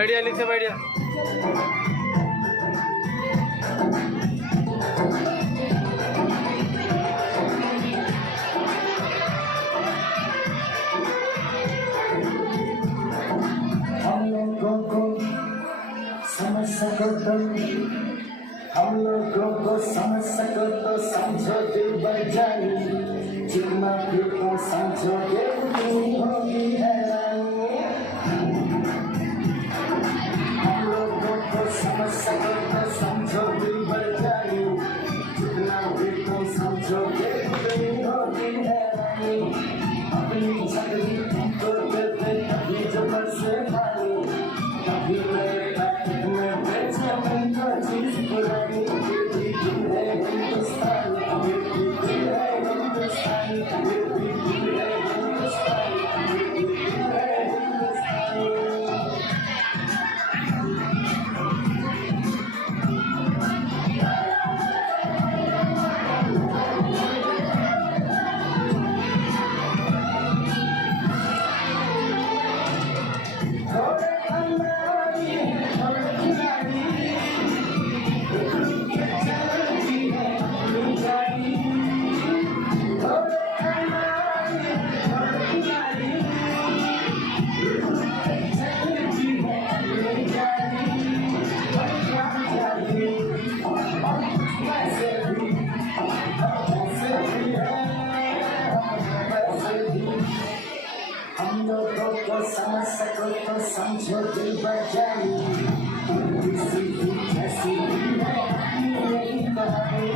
बैठिया नीचे बैठिया। हम लोगों को समझ सको तो हम लोगों को समझ सको तो समझो दिल बजाई, जितना दिल को समझोगे उतनी होगी हैरानी। हम लोगों को समझ सको तो समझो दिल बजाई, जितना दिल को समझोगे उतनी होगी हैरानी। अपनी छतरी तुमको देते कभी जबर से मारी, कभी मेरे पैकेट में बेचे उनको चीज पुरानी। फिर भी दिल है हिंदुस्तानी, फिर भी दिल है हिंदुस्तानी, फिर भी दिल है हिंदुस्तानी, फिर भी दिल है हिंदुस्तानी। थोड़े अनाड़ी थोड़े खिलाड़ी, रुक के चलती है अपनी गाड़ी। थोड़े अनाड़ी थोड़े खिलाड़ी, रुक के चलती है अपनी गाड़ी। और क्या चाहिए और वैसे भी हम लोगों को समझ सको तो समझो दिल बजाई, किसी भी जैसी भी है अपनी यही कहानी।